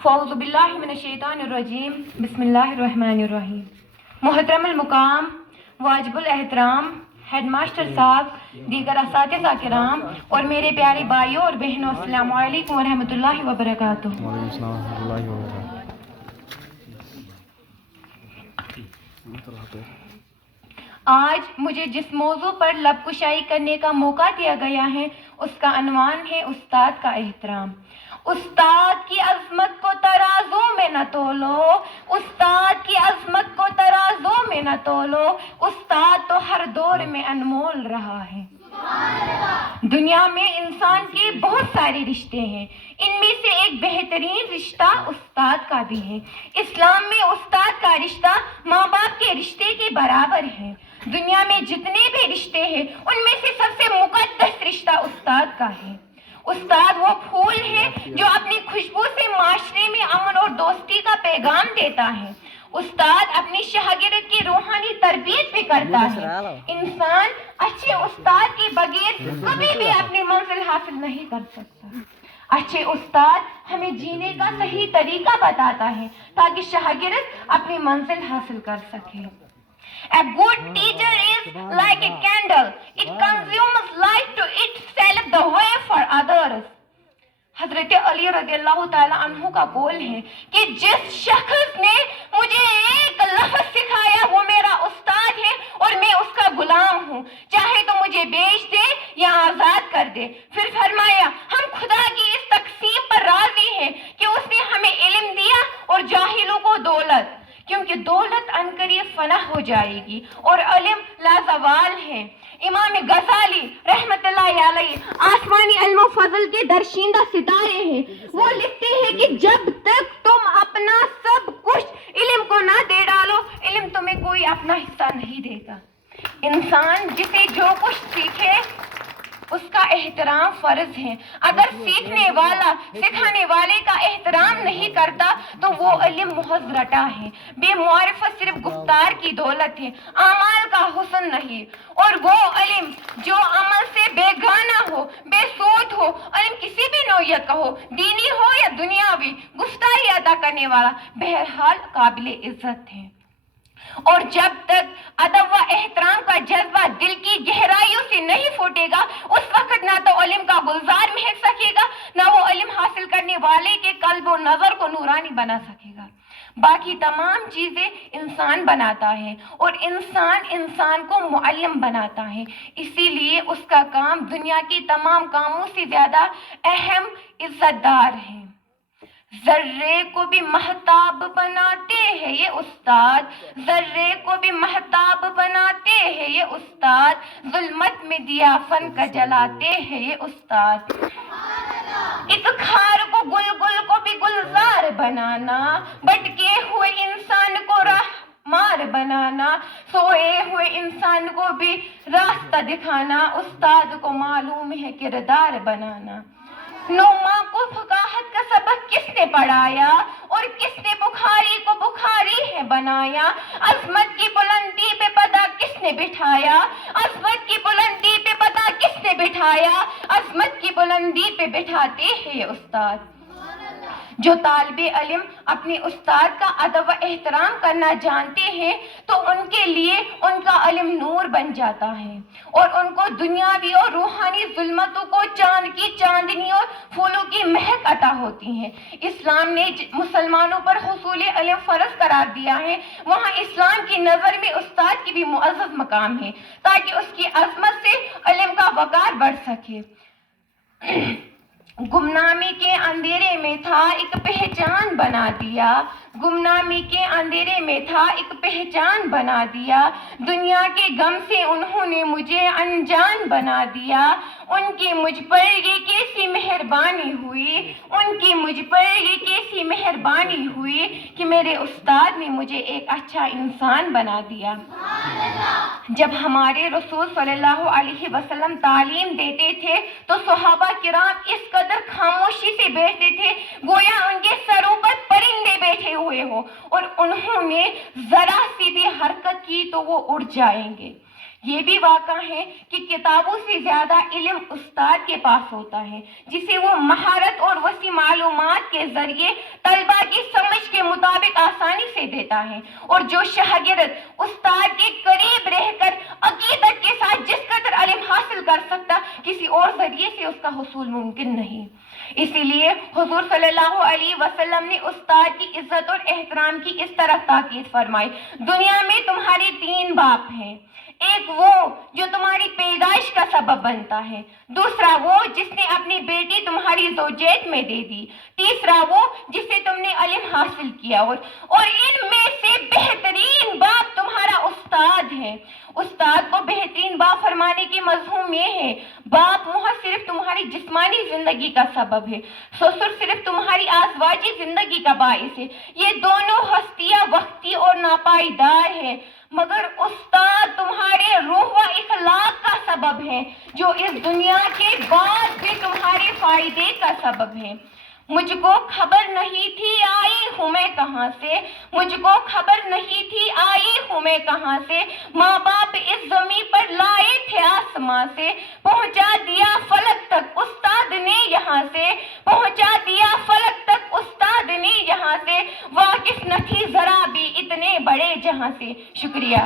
फ़ौज़ु बिल्लाहि मिनश्शैतानिर्रजीम बिस्मिल्लाहिर्रहमानिर्रहीम। मोहतरम मुकाम, वाजिबुल एहतराम हेडमास्टर साहब, दीगर असातिज़ा किराम और मेरे प्यारे भाइयों और बहनों, अस्सलामु अलैकुम व रहमतुल्लाहि व बरकातुहू। आज मुझे जिस मौजू पर लबकुशाई करने का मौका दिया गया है उसका अनवान है उस्ताद का एहतराम। उस्ताद की अज़मत को तराजू में न तोलो, उस्ताद की अज़मत को तराजू में न तोलो, उस्ताद तो हर दौर में अनमोल रहा है। दुनिया में इंसान के बहुत सारे रिश्ते हैं, इनमें से एक बेहतरीन रिश्ता उस्ताद का भी है। इस्लाम में उस्ताद का रिश्ता माँ बाप के रिश्ते के बराबर है। दुनिया में जितने भी रिश्ते हैं उनमें से सबसे मुकद्दस रिश्ता उस्ताद का है। उस्ताद वो फूल है जो अपनी खुशबू से माशरे में अमन और दोस्ती का पैगाम देता है। उस्ताद अपनी शागिर्द की रूहानी तरबियत भी करता है। इंसान अच्छे उस्ताद के बगैर कभी भी अपनी मंजिल हासिल नहीं कर सकता। अच्छे उस्ताद हमें जीने का सही तरीका बताता है ताकि शागिर्द अपनी मंजिल हासिल कर सके। A good teacher is like a candle. It consumes light to itself the way for others. हजरत अली रज़ियल्लाहु ताला अन्हु का कौल है कि जिस शख्स ने मुझे एक लफ्ज़ सिखाया वो मेरा उस्ताद है और मैं उसका गुलाम हूँ, चाहे तो मुझे बेच दे या आज़ाद कर दे। फिर फरमाया, हम खुदा की इस तक़सीम पर राज़ी हैं कि उसने हमें इल्म दिया और जाहिलों को दौलत, क्योंकि दौलत अनकरीब फना हो जाएगी और इल्म लाजवाल है। इमाम गज़ाली रहमतुल्लाहि अलैहि आसमानी इल्म फजल के दरशींदा सितारे हैं। वो लिखते हैं कि जब तक तुम अपना सब कुछ इल्म को ना दे डालो, इल्म तुम्हें कोई अपना हिस्सा नहीं देगा। इंसान जिसे जो कुछ सीखे उसका एहतराम फर्ज है। अगर सीखने वाला सिखाने वाले का एहतराम नहीं करता तो वो इल्म महज रटा है। बेमुआरिफत सिर्फ गुफ्तार की दौलत है, अमाल का हुस्न नहीं। और वो इल्म जो अमल से बेगाना हो, बेसूद हो, इल्म किसी भी नौयत का हो, दीनी हो या दुनियावी, गुफ्तारी अदा करने वाला बहरहाल काबिल इज्जत है। और जब तक अदब व एहतराम का जज्बा दिल की गहराइयों से नहीं फूटेगा, उस वक्त ना तो इल्म का गुलजार महक सकेगा, ना वो इल्म हासिल करने वाले के कल्ब और नजर को नूरानी बना सकेगा। बाकी तमाम चीजें इंसान बनाता है और इंसान इंसान को मुअल्लिम बनाता है। इसीलिए उसका काम दुनिया की तमाम कामों से ज्यादा अहम इज्जतदार है। जर्रे को भी महताब बनाते हैं ये उस्ताद, जर्रे को भी महताब बनाते हैं ये उस्ताद, जुल्मत में दिया फन का जलाते हैं ये उस्ताद। एक खार को गुल को भी गुलजार बनाना, भटके हुए इंसान को राहमार बनाना, सोए हुए इंसान को भी रास्ता दिखाना, उस्ताद को मालूम है किरदार बनाना। नोमा को फकाहत का सबक किसने पढ़ाया और किसने बुखारी को बुखारी है बनाया, अजमत की बुलंदी पे पता किसने बिठाया, अजमत की बुलंदी पे पता किसने बिठाया, अजमत की बुलंदी पे बिठाते हैं उस्ताद। जो तालिबे इल्म अपने उस्ताद का अदब व एहतराम करना जानते हैं तो उनके लिए उनका इल्म नूर बन जाता है और उनको दुनियावी और रूहानी जुल्मतों को चांद की चांदनी और फूलों की महक अता होती है। इस्लाम ने मुसलमानों पर हुसूल इल्म फर्ज करार दिया है, वहाँ इस्लाम की नज़र में उस्ताद की भी मुअज़्ज़ज़ मकाम है ताकि उसकी अज़मत से इल्म का वक़ार बढ़ सके। गुमनामी के अंधेरे में था एक पहचान बना दिया, गुमनामी के अंधेरे में था एक पहचान बना दिया, दुनिया के गम से उन्होंने मुझे अनजान बना दिया। उनकी मुझ पर ये कैसी मेहरबानी हुई, उनकी मुझ पर ये कैसी मेहरबानी हुई कि मेरे उस्ताद ने मुझे एक अच्छा इंसान बना दिया। जब हमारे रसूल सल्लल्लाहु अलैहि वसल्लम तालीम देते थे तो सहाबा किराम इस कदर खामोशी से बैठते थे गोया उनके सरों पर परिंदे बैठे हुए हो और उन्होंने जरा सी भी हरकत की तो वो उड़ जाएंगे। یہ بھی واقع ہے کہ کتابوں سے زیادہ علم استاد کے پاس ہوتا ہے، جسے وہ مہارت اور وسیع معلومات کے ذریعے طلبہ کی سمجھ کے مطابق آسانی سے دیتا ہے، اور جو شاگرد استاد کے قریب رہ کر عقیدت کے ساتھ جس قدر علم حاصل کر سکتا، کسی اور ذریعے سے اس کا حصول ممکن نہیں۔ اسی لیے حضور صلی اللہ علیہ وسلم نے استاد کی عزت اور احترام کی اس طرح تاکید فرمائی: دنیا میں تمہارے 3 باپ ہیں، ایک وہ جو تمہاری پیدائش کا سبب بنتا ہے، دوسرا وہ جس نے اپنی بیٹی تمہاری زوجیت میں دے دی، تیسرا وہ جسے تم نے علم حاصل کیا، اور ان میں سے بہترین باپ تمہارا استاد ہے۔ استاد کو بہترین باپ فرمانے کی مفہوم یہ ہے: باپ محض صرف تمہاری جسمانی زندگی کا سبب ہے، سسر صرف تمہاری ازواجی زندگی کا باعث ہے، یہ دونوں ہستیاں وقتی اور ناپائیدار ہیں، مگر استاد تمہارے روح و اخلاق کا سبب ہے، جو اس دنیا کے بعد بھی تمہارے فائدے کا سبب ہے۔ مجھ کو خبر نہیں تھی آئی ہوں میں کہاں سے، مجھ کو خبر نہیں تھی آئی ہوں میں کہاں سے، ماں باپ اس زمین پر لائے تھے آسماں سے، پہنچا دیا فلک تک استاد نے یہاں سے، پہنچا دیا فلک تک استاد نے یہاں سے، واقف نہ تھی ذرا بھی اتنے بڑے جہاں سے۔ شکریہ۔